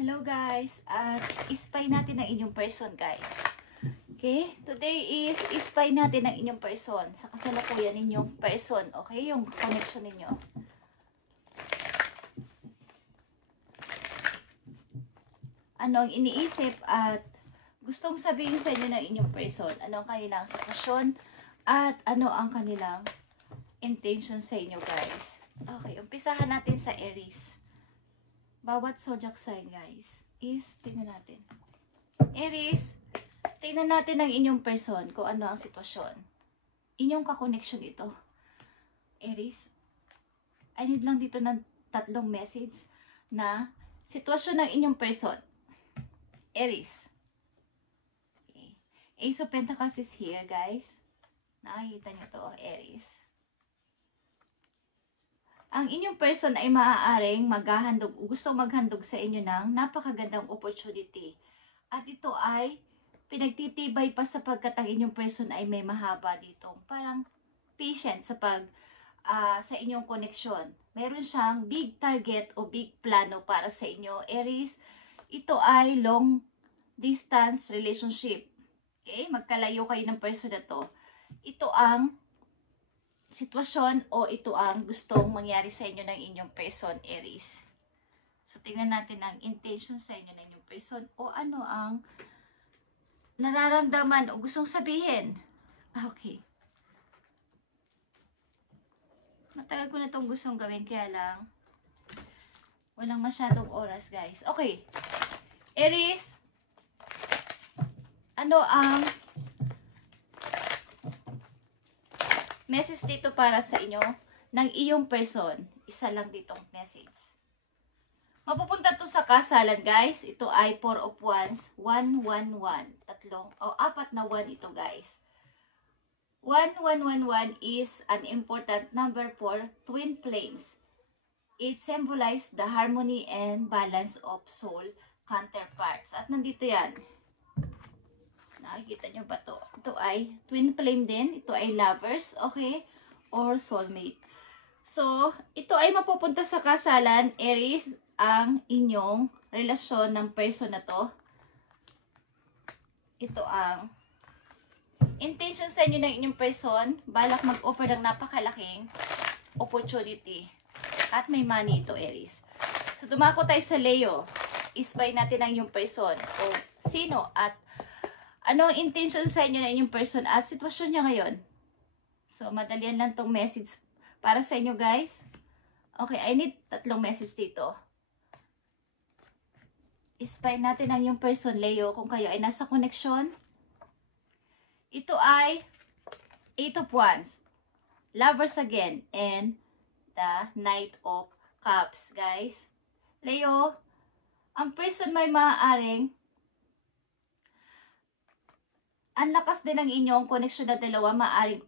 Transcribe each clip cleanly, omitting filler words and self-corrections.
Hello guys, at ispy natin ang inyong person guys. Okay, today is ispy natin ang inyong person sa kasalukuyan ninyong person, okay, yung connection ninyo. Ano ang iniisip at gustong sabihin sa inyo ng inyong person, ano ang kanilang sitwasyon at ano ang kanilang intention sa inyo guys. Okay, umpisahan natin sa Aries. Bawat zodiac sign guys is tingnan natin. Aries, tingnan natin ang inyong person kung ano ang sitwasyon. Inyong kakoneksyon ito. Aries, I need lang dito ng 3 message na sitwasyon ng inyong person. Aries. Okay. Ace of Pentacles is here guys. Nakikita nyo to, Aries. Ang inyong person ay maaaring maghahandog o gustong maghandog sa inyo ng napakagandang opportunity. At ito ay pinagtitibay pa sapagkat ang inyong person ay may mahaba dito. Parang patient sa inyong koneksyon. Meron siyang big target o big plano para sa inyo, Aries. Ito ay long distance relationship. Okay? Magkalayo kayo ng person na to. Ito ang sitwasyon o ito ang gustong mangyari sa inyo ng inyong person, Aries. So, tingnan natin ang intention sa inyo ng inyong person o ano ang nararamdaman o gustong sabihin. Okay. Matagal ko na itong gustong gawin kaya lang walang masyadong oras, guys. Okay. Aries, ano ang message dito para sa inyo ng iyong person? Isa lang ditong message. Mapupunta to sa kasalan guys. Ito ay 4 of Wands, 1, 1, 1. 4 na 1 ito guys. 1, 1, 1, 1 is an important number for twin flames. It symbolizes the harmony and balance of soul counterparts. At nandito yan. Nakikita nyo ba to? Ito ay twin flame din. Ito ay lovers, okay? Or soulmate. So, ito ay mapupunta sa kasalan, Aries, ang inyong relasyon ng person na to. Ito ang intention sa inyo ng inyong person. Balak mag-offer ng napakalaking opportunity. At may money ito, Aries. So, dumako tayo sa Leo. Ispy natin ang inyong person. O sino at ano ang intention sa inyo na inyong person at sitwasyon niya ngayon? So, madalian lang tong message para sa inyo, guys. Okay, I need 3 message dito. Ispy natin ang inyong person, Leo, kung kayo ay nasa connection. Ito ay 8 of Wands, Lovers again, and the Knight of Cups, guys. Leo, ang person may maaaring ang lakas din ng inyong connection na dalawa, maaaring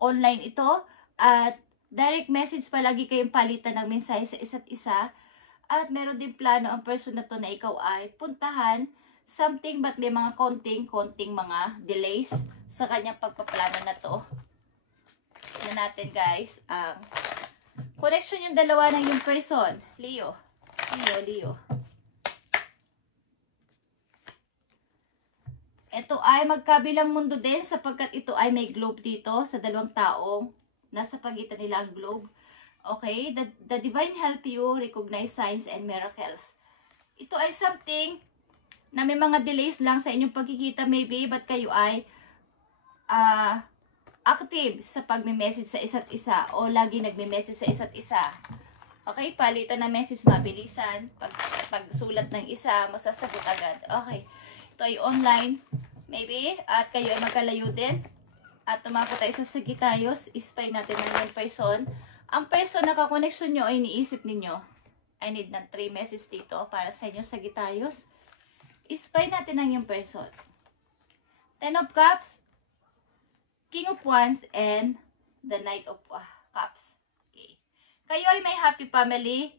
online ito at direct message palagi kayong palitan ng mensahe sa isa't isa at meron din plano ang person na to na ikaw ay puntahan something but may mga konting mga delays sa kanyang pagpaplano na to. Tignan natin guys ang connection yung dalawa ng yung person. Leo. Ito ay magkabilang mundo din sapagkat ito ay may globe dito sa dalawang taong nasa pagitan nila ang globe. Okay? The divine help you recognize signs and miracles. Ito ay something na may mga delays lang sa inyong pagkikita maybe but kayo ay active sa pagme-message sa isa't isa o lagi nagme-message sa isa't isa. Okay? Palitan ng message mabilisan. Pag sulat ng isa, masasagot agad. Okay. Ito ay online, maybe, at kayo ay magkalayo din. At tumako tayo sa Sagittarius, ispy natin ang yung person. Ang person na kakoneksyon nyo ay iniisip ninyo. I need ng 3 messages dito para sa inyo, Sagittarius. Ispy natin ang yung person. 10 of Cups, King of Wands, and the Knight of Cups. Okay. Kayo ay may happy family.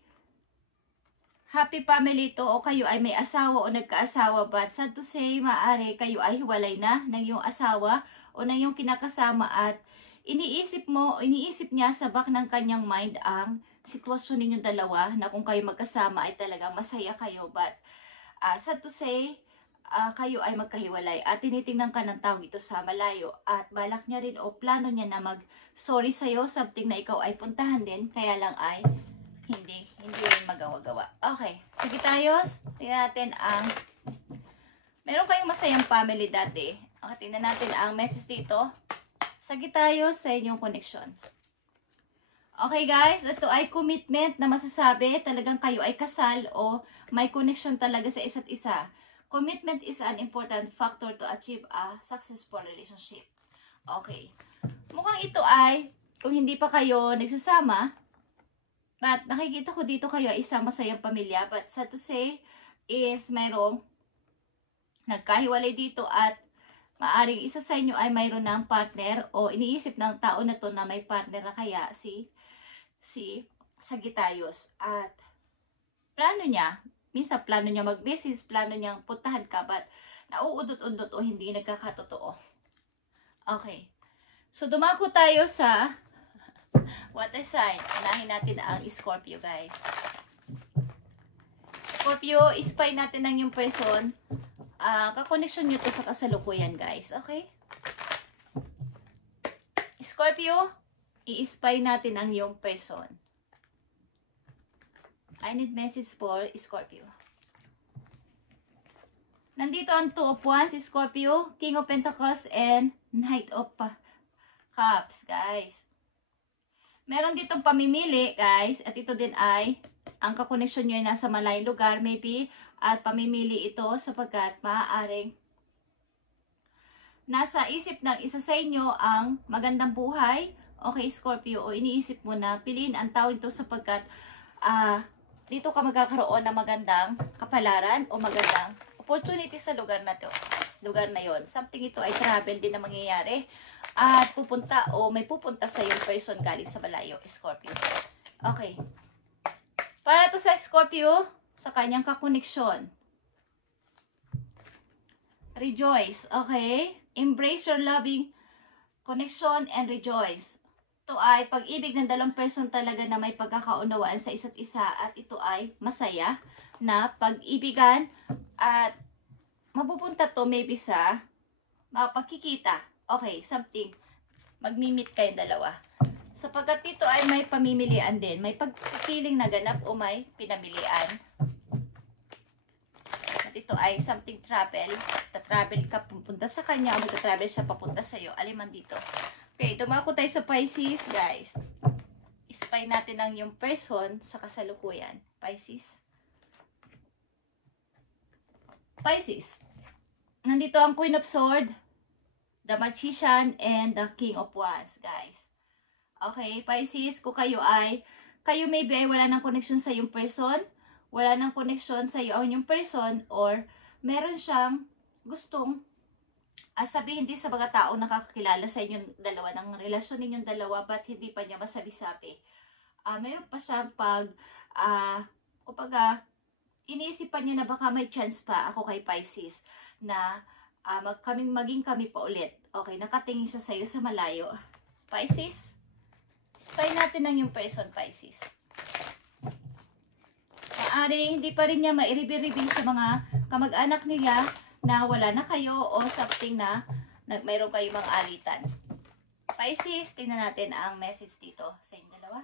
Happy family to o kayo ay may asawa o nagkaasawa but sad to say, maaari kayo ay hiwalay na ng iyong asawa o ng iyong kinakasama at iniisip niya sa back ng kanyang mind ang sitwasyon ninyong dalawa na kung kayo magkasama ay talagang masaya kayo. But, sad to say, kayo ay magkahiwalay at tinitingnan ka ng tao ito sa malayo at balak niya rin o plano niya na mag-sorry sa'yo, something na ikaw ay puntahan din, kaya lang ay hindi rin magawa-gawa. Okay, Sagittarius, tingnan natin ang meron kayong masayang family dati. Okay, tingnan natin ang message dito. Sagittarius sa inyong connection. Okay guys, ito ay commitment na masasabi talagang kayo ay kasal o may connection talaga sa isa't isa. Commitment is an important factor to achieve a successful relationship. Okay. Mukhang ito ay, kung hindi pa kayo nagsasama, but nakikita ko dito kayo ay isang masayang pamilya. But sad to say is mayroong nagkahiwalay dito at maaring isa sa inyo ay mayroon ng partner o iniisip ng tao na to na may partner na kaya si Sagittarius. At plano niya, minsan plano niya mag-message, plano niyang puntahan ka, but nauudot-udot o hindi nagkakatotoo. Okay. So, dumako tayo sa water sign. Unahin natin ang Scorpio, guys. Scorpio, ispy natin ang yung person. Kakoneksyon nyo to sa kasalukuyan, guys. Okay? Scorpio, i-spy natin ang yung person. I need message for Scorpio. Nandito ang Two of Wands, Scorpio, King of Pentacles, and Knight of Cups, guys. Meron ditong pamimili, guys, at ito din ay, ang kakoneksyon nyo ay nasa malayong lugar, maybe, at pamimili ito sapagkat maaaring nasa isip ng isa sa inyo ang magandang buhay. Okay, Scorpio, o iniisip mo na piliin ang tao ito sapagkat, dito ka magkakaroon ng magandang kapalaran o magandang opportunity sa lugar na to. Lugar na yon. Something ito ay travel din na mangyayari. At pupunta o may pupunta sa yung person galing sa malayo, Scorpio. Okay. Para to sa Scorpio, sa kanyang kakoneksyon. Rejoice. Okay? Embrace your loving connection and rejoice. Ito ay pag-ibig ng dalawang person talaga na may pagkakaunawaan sa isa't isa at ito ay masaya na pag-ibigan at mapupunta to maybe sa mapagkikita. Okay, something. Magmi-meet kayong dalawa. Sapagkat ito ay may pamimilian din. May pagpipiling na ganap o may pinamilian. At ito ay something travel. Ta-travel ka pupunta sa kanya o magta-travel siya papunta sa iyo. Aliman dito. Okay, dumako tayo sa Pisces, guys. Ispy natin ang yung person sa kasalukuyan. Pisces. Pisces. Nandito ang Queen of Swords, the Magician, and the King of Wands, guys. Okay, Pisces, kung kayo maybe ay wala ng connection sa yung person, wala ng connection sa iyo ang yung person, or meron siyang gustong sabihin din sa mga tao nakakakilala sa inyong dalawa, ng relasyon ninyong dalawa, but hindi pa niya masabi-sabi. Meron pa siyang kumbaga, iniisipan niya na baka may chance pa ako kay Pisces na maging kami pa ulit. Okay, nakatingin siya sa iyo sa malayo. Pisces, spy natin ang yung person, Pisces. Maaring hindi pa rin niya mairibi-ribi sa mga kamag-anak niya na wala na kayo o something na mayroon kayo mga alitan. Pisces, tingnan natin ang message dito sa inyong dalawa.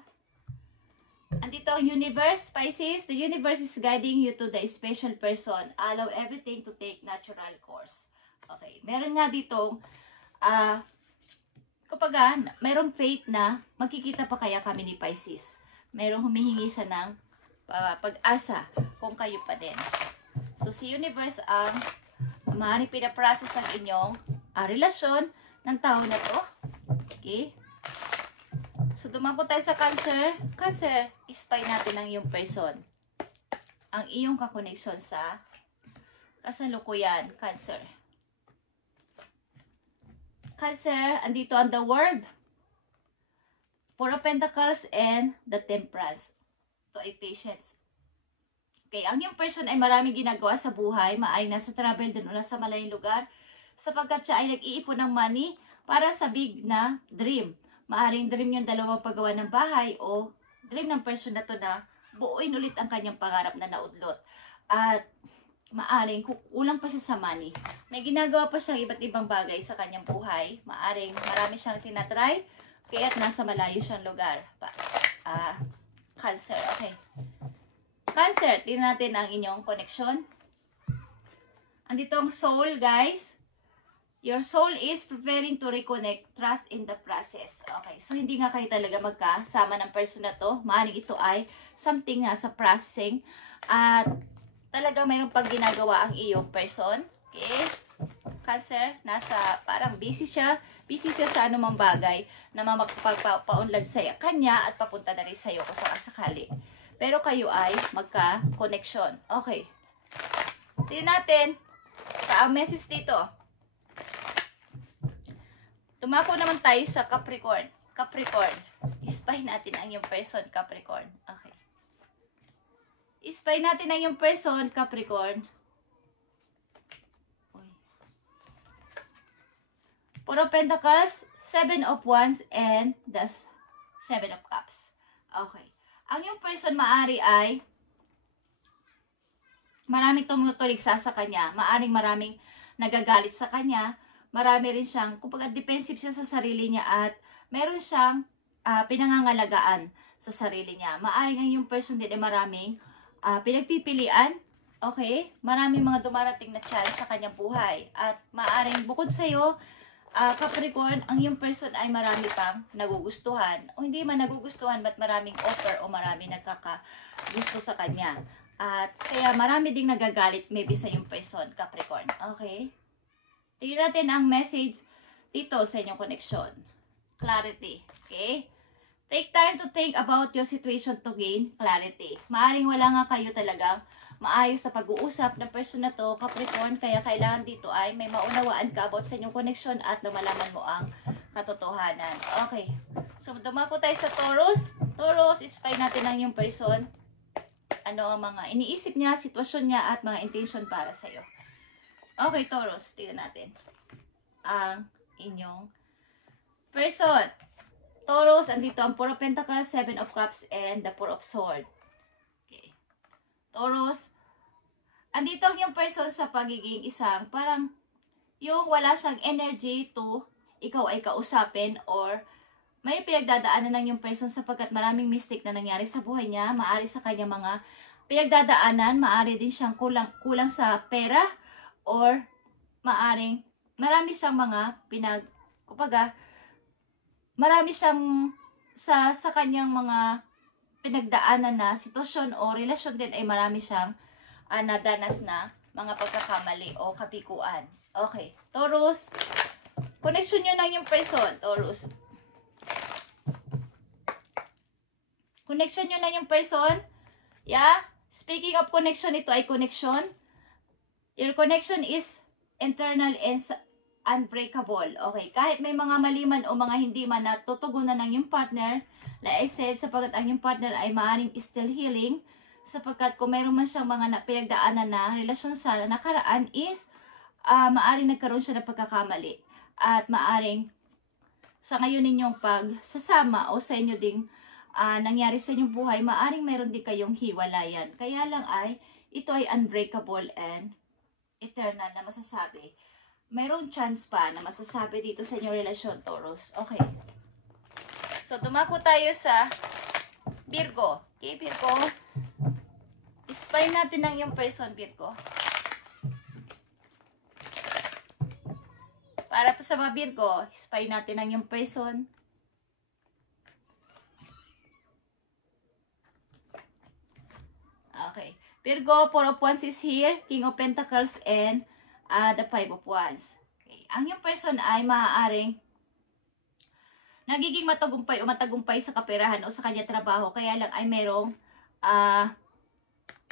Andito ang universe, Pisces. The universe is guiding you to the special person. Allow everything to take natural course. Okay, meron nga dito, kapag mayroong faith na magkikita pa kaya kami ni Pisces. Mayroong humihingi siya ng pag-asa kung kayo pa din. So, si universe ang maaaring pinaprocess ang inyong relasyon ng tao na to. Okay? So, dumako tayo sa Cancer. Cancer, ispy natin ang iyong person. Ang iyong kakoneksyon sa kasalukuyan, Cancer. Cancer, andito ang the World, Four of Pentacles, and the Temperance. Ito ay patience. Okay, ang yung person ay maraming ginagawa sa buhay, maaaring nasa travel din o nasa malayong lugar, sapagkat siya ay nag-iipon ng money para sa big na dream. Maaaring dream yung dalawang paggawa ng bahay o dream ng person na to na buuin ulit ang kanyang pangarap na naudlot. At maaring kulang pa siya sa money. May ginagawa pa siyang iba't ibang bagay sa kanyang buhay. Maaring marami siyang tinatry, kaya't nasa malayo siyang lugar. Cancer, okay. Cancer, tingnan natin ang inyong connection. Andito ang soul, guys. Your soul is preparing to reconnect, trust in the process. Okay, so hindi nga kayo talaga magkasama ng person na to. Maaring ito ay something na sa processing. At talagang mayroong pag ginagawa ang iyong person. Okay? Cancer, nasa parang busy siya sa anumang bagay na magpagpaunlad sa kanya at papunta na rin sa iyo kung sakasakali. Pero kayo ay magka-connection. Okay. Tingnan natin ang message dito. Tumako naman tayo sa Capricorn. Capricorn. Ispay natin ang iyong person, Capricorn. Okay. Ispay natin ang iyong person, Capricorn. Four of Pentacles, Seven of Wands, and the Seven of Cups. Okay. Ang iyong person maari ay maraming tumutulig sa kanya. Maraming nagagalit sa kanya. Marami rin siyang, kumbaga defensive siya sa sarili niya at meron siyang pinangangalagaan sa sarili niya. Maaring ang yung person din ay maraming pinagpipilian. Okay? Maraming mga dumarating na chance sa kanyang buhay. At maaring bukod sa'yo, Capricorn, ang yung person ay marami pang nagugustuhan. O hindi man nagugustuhan, but maraming offer o maraming nagkakagusto sa kanya. At kaya marami ding nagagalit maybe sa yung person, Capricorn. Okay? Tingnan natin ang message dito sa inyong connection. Clarity. Okay? Take time to think about your situation to gain clarity. Maaring wala nga kayo talagang maayos sa pag-uusap ng person na to, Capricorn, kaya kailangan dito ay may maunawaan ka about sa inyong connection at na malaman mo ang katotohanan. Okay. So, dumako tayo sa Taurus. Taurus, ispay natin ang yung person. Ano ang mga iniisip niya, sitwasyon niya, at mga intention para sa'yo. Okay, Taurus, tingnan natin ang inyong person. Taurus, andito ang Four of Pentacles, Seven of Cups, and the Four of Swords. Okay. Taurus, andito ang yung person sa pagiging isang parang yung wala siyang energy to ikaw ay kausapin or may pinagdadaanan ng yung person sapagkat maraming mistake na nangyari sa buhay niya. Maari sa kanya mga pinagdadaanan, maari din siyang kulang sa pera or maaring marami siyang mga marami siyang sa kanyang mga pinagdaanan na sitwasyon o relasyon din ay marami siyang nadanas na mga pagkakamali o kapikuan. Okay, Taurus, connection nyo ng yung person, Taurus. Connection nyo na yung person. Yeah, speaking of connection, ito ay connection. Your connection is internal and unbreakable. Okay, kahit may mga maliman o mga hindi man natutugunan ng yung partner, like I said, sapagkat ang yung partner ay maaaring still healing, sapagkat kung meron man siyang mga pinagdaanan na relasyon sa nakaraan is maaaring nagkaroon siya ng pagkakamali. At maaaring sa ngayon ninyong pagsasama o sa inyo ding nangyari sa inyong buhay, maaaring meron din kayong hiwalayan. Kaya lang ay ito ay unbreakable and eternal na masasabi. Mayroong chance pa na masasabi dito sa inyong relasyon, Taurus. Okay. So, dumako tayo sa Virgo. Okay, Virgo. Ispay natin ang yung person, Virgo. Para to sa mga Virgo, ispay natin ang yung person. Okay. Virgo, Four of Wands is here, King of Pentacles, and the Five of Wands. Okay. Ang yung person ay maaaring nagiging matagumpay o matagumpay sa kaperahan o sa kanya trabaho, kaya lang ay merong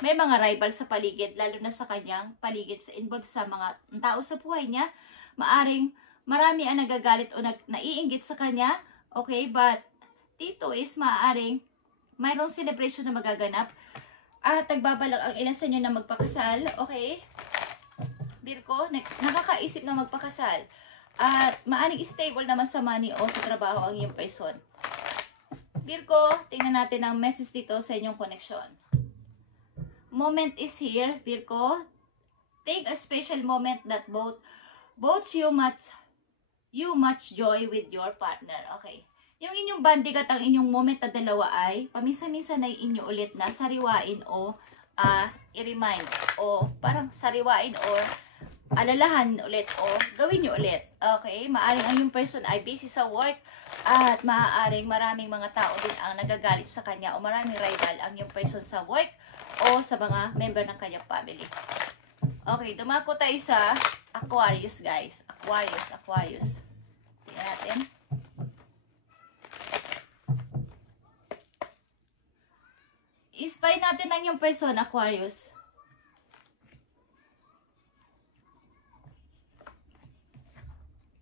may mga rival sa paligid, lalo na sa kanyang paligid sa involved sa mga tao sa buhay niya. Maaring marami ang nagagalit o naiinggit sa kanya, okay, but dito is maaaring mayroong celebration na magaganap. At nagbabalak ang ilan sa inyo na magpakasal. Okay? Virgo, nakakaisip na magpakasal. At maaring stable naman sa money o sa trabaho ang iyong person. Virgo, tingnan natin ang message dito sa inyong connection. Moment is here, Virgo. Take a special moment that both you much joy with your partner. Okay. Yung inyong bonding at ang inyong moment na dalawa ay paminsan-minsan ay inyo ulit na sariwain o i-remind o parang sariwain o alalahan ulit o gawin nyo ulit. Okay? Maaring ang yung person ay busy sa work at maaaring maraming mga tao din ang nagagalit sa kanya o maraming rival ang yung person sa work o sa mga member ng kanyang family. Okay, dumako tayo sa Aquarius, guys. Aquarius. Tingnan natin. I-spy natin ang yung person, Aquarius.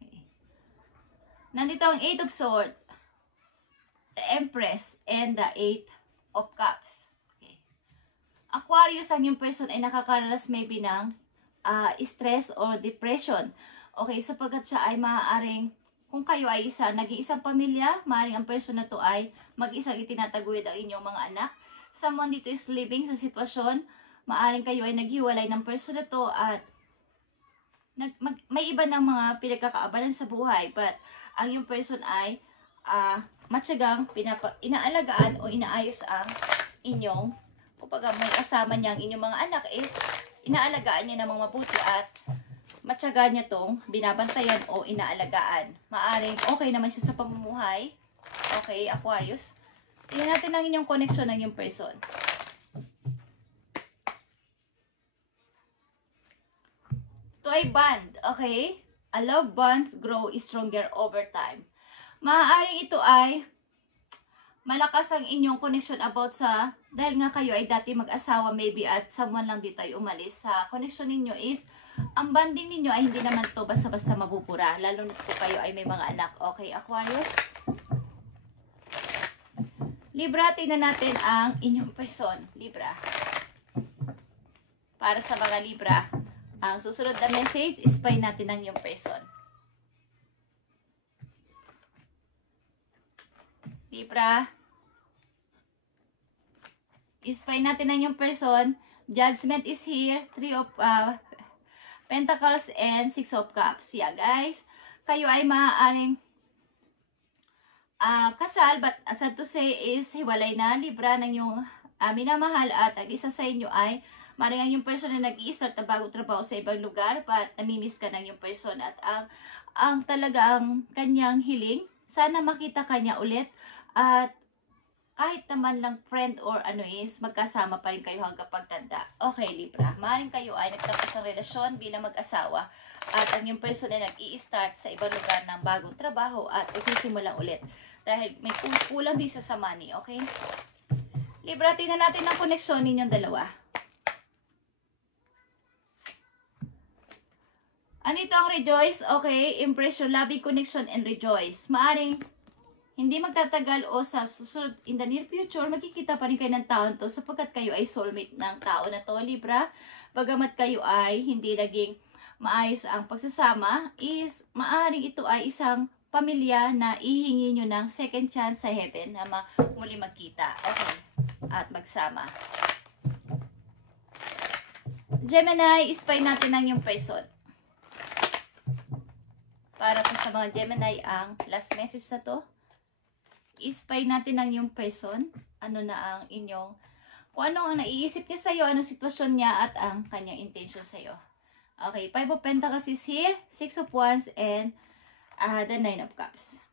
Okay. Nandito ang 8 of Swords, the Empress, and the 8 of Cups. Aquarius, ang yung person ay nakakaranas maybe ng stress or depression. Okay, sapagkat siya ay maaaring, kung kayo ay nag-iisang pamilya, maaaring ang person na to ay mag-isang itinataguyod ang inyong mga anak. Someone dito is living sa sitwasyon, maaaring kayo ay naghiwalay ng person na to at may iba ng mga pinagkakaabalan sa buhay. But ang yung person ay matyagang inaalagaan o inaayos ang inyong kapag may kasama niya ang inyong mga anak is inaalagaan niya ng mga mabuti at matyaga niya tong binabantayan o inaalagaan. Maaring okay naman siya sa pamumuhay. Okay, Aquarius. Tingnan natin ang inyong connection ng inyong person. Ito ay bond. Okay? A love bonds grow stronger over time. Maaaring ito ay malakas ang inyong connection about sa, dahil nga kayo ay dati mag-asawa maybe at someone lang dito ay umalis. Sa connection ninyo is, ang bonding ninyo ay hindi naman to basta-basta mabubura. Lalo na po kayo ay may mga anak. Okay, Aquarius? Libra, tingnan natin ang inyong person. Libra. Para sa mga Libra, ang susunod na message, spy natin ang inyong person. Libra. Spy natin ang yung person. Judgment is here. 3 of Pentacles and 6 of Cups. Yeah, guys. Kayo ay maaaring kasal, but sad to say is hiwalay na, Libra, ng yung minamahal at ang isa sa inyo ay maaaring yung person na nag-i-start na bagong trabaho sa ibang lugar but namimiss ka ng yung person at ang talagang kanyang hiling, sana makita kanya ulit at kahit naman lang friend or ano is, magkasama pa rin kayo hanggang pagtanda. Okay, Libra. Maaaring kayo ay nagtapos ng relasyon bilang mag-asawa at ang yung person ay nag-i-start sa ibang lugar ng bagong trabaho at isisimulan ulit. Dahil may kulang din siya sa money, okay? Libra, tingnan natin ang koneksyon ninyong dalawa. Anito ang rejoice, okay? Impress your loving connection and rejoice. Maaring hindi magtatagal o sa susunod in the near future, magkikita pa rin kayo ng taon to sapagkat kayo ay soulmate ng tao na to, Libra. Bagamat kayo ay hindi naging maayos ang pagsasama, is maaring ito ay isang pamilya na ihingi nyo ng second chance sa heaven na muli magkita. Okay. At magsama. Gemini, spy natin ang yung person. Para to sa mga Gemini ang last message na to. I-spy natin ang yung person, ano na ang inyong, kung ano ang naiisip niya sa'yo, anong sitwasyon niya at ang kanyang intention sa'yo. Okay, 5 of Pentacles is here, 6 of Wands, and the 9 of Cups.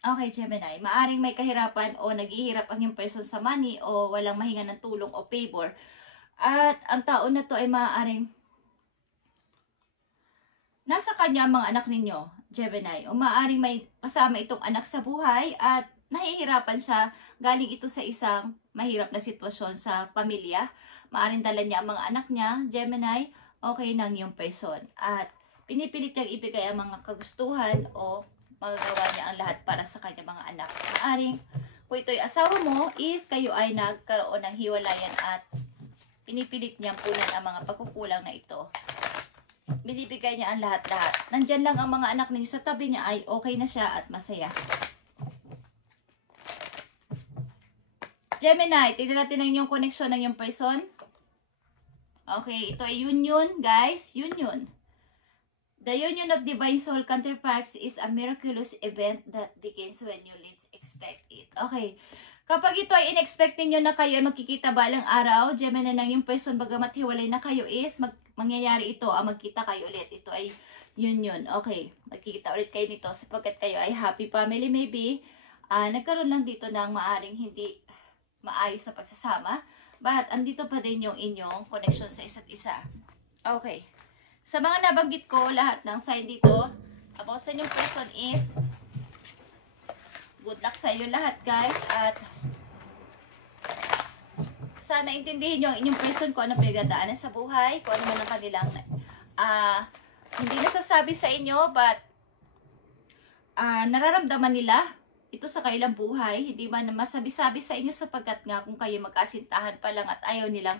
Okay, Gemini, maaring may kahirapan o naghihirap ang yung person sa money o walang mahinga ng tulong o favor. At ang tao na to ay maaaring nasa kanya ang mga anak ninyo, Gemini, o maaaring may kasama itong anak sa buhay at nahihirapan siya, galing ito sa isang mahirap na sitwasyon sa pamilya. Maaaring dala niya ang mga anak niya, Gemini, okay nang yung person. At pinipilit niyang ibigay ang mga kagustuhan o magagawa niya ang lahat para sa kanya mga anak. Maaaring, kung ito'y asawa mo, is kayo ay nagkaroon ng hiwalayan at pinipilit niyang punan ang mga pagkukulang na ito. Binibigay niya ang lahat-lahat. Nandyan lang ang mga anak ninyo sa tabi niya ay okay na siya at masaya. Gemini, tignan natin ang inyong connection ng yung person. Okay, ito ay union, guys. Union. The union of divine soul counterparts is a miraculous event that begins when you least expect it. Okay. Kapag ito ay in-expecting nyo na kayo ay magkikita balang araw, Gemini ng yung person, bagamat hiwalay na kayo is, mangyayari ito, magkita kayo ulit. Ito ay union. Okay. Magkikita ulit kayo nito sapagkat kayo ay happy family maybe. Nagkaroon lang dito ng maaring hindi maayos sa pagsasama. But, andito pa din yung inyong connection sa isa't isa. Okay. Sa mga nabanggit ko, lahat ng sign dito, about sa inyong person is, good luck sa inyo lahat, guys. At, sana intindihin nyo ang inyong person kung ano pinagdadaanan sa buhay, kung ano man ang kanilang, hindi nasasabi sa inyo, but, nararamdaman nila, ito sa kailang buhay, hindi man masabi-sabi sa inyo sapagkat nga kung kayo magkasintahan pa lang at ayaw nilang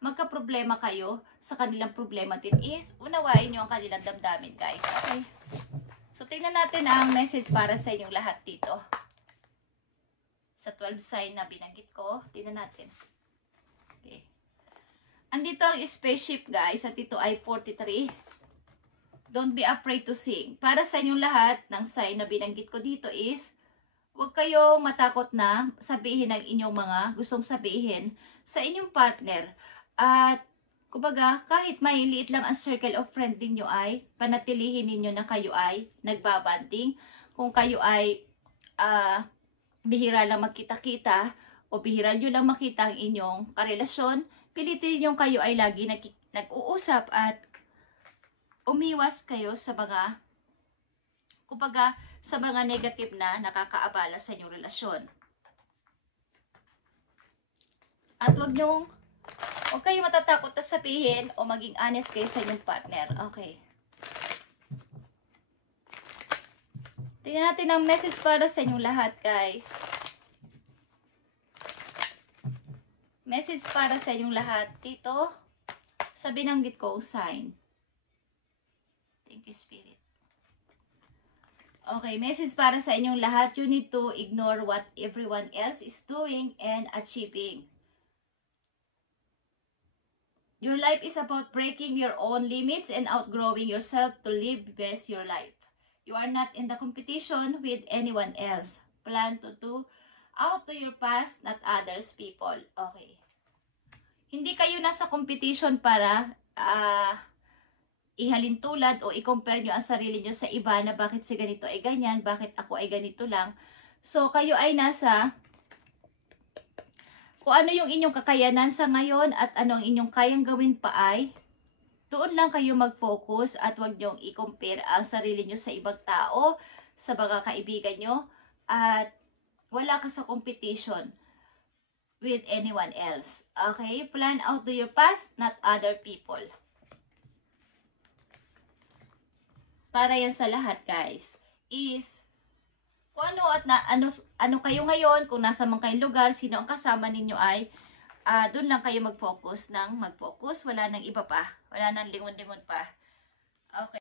magka-problema kayo sa kanilang problema din is unawain nyo ang kanilang damdamin, guys. Okay? So, tingnan natin ang message para sa inyong lahat dito. Sa 12 sign na binanggit ko, tingnan natin. Okay. Andito ang spaceship, guys, at ito ay 43. Don't be afraid to sing. Para sa inyong lahat ng sign na binanggit ko dito is, huwag kayong matakot na sabihin ang inyong mga gustong sabihin sa inyong partner. At, kumbaga, kahit maliliit lang ang circle of friend ninyo ay, panatilihin ninyo na kayo ay nagbabanding. Kung kayo ay bihira lang magkita-kita o bihira nyo lang makita ang inyong karelasyon, pilitin nyo kayo ay lagi nag-uusap at umiwas kayo sa mga, kumbaga, sa mga negative na nakakaabala sa inyong relasyon. At huwag kayong matatakot na sabihin o maging honest kayo sa inyong partner. Okay. Tingnan natin ang message para sa inyong lahat, guys. Message para sa inyong lahat dito sa binanggit kong sign. Thank you, Spirit. Okay, message para sa inyong lahat. You need to ignore what everyone else is doing and achieving. Your life is about breaking your own limits and outgrowing yourself to live best your life. You are not in the competition with anyone else. Plan to do out to your past, not others people. Okay. Hindi kayo nasa competition para ihalin tulad o i-compare nyo ang sarili nyo sa iba na bakit si ganito ay ganyan, bakit ako ay ganito lang. So, kayo ay nasa kung ano yung inyong kakayanan sa ngayon at ano ang inyong kayang gawin pa ay doon lang kayo mag-focus at huwag nyong i-compare ang sarili nyo sa ibang tao, sa mga kaibigan nyo, at wala ka sa competition with anyone else. Okay? Plan out to your past, not other people. Para yan sa lahat, guys, is kung ano at ano kayo ngayon, kung nasa man kayong lugar, sino ang kasama ninyo ay doon lang kayo mag-focus ng mag-focus. Wala nang iba pa. Wala nang lingon-lingon pa. Okay.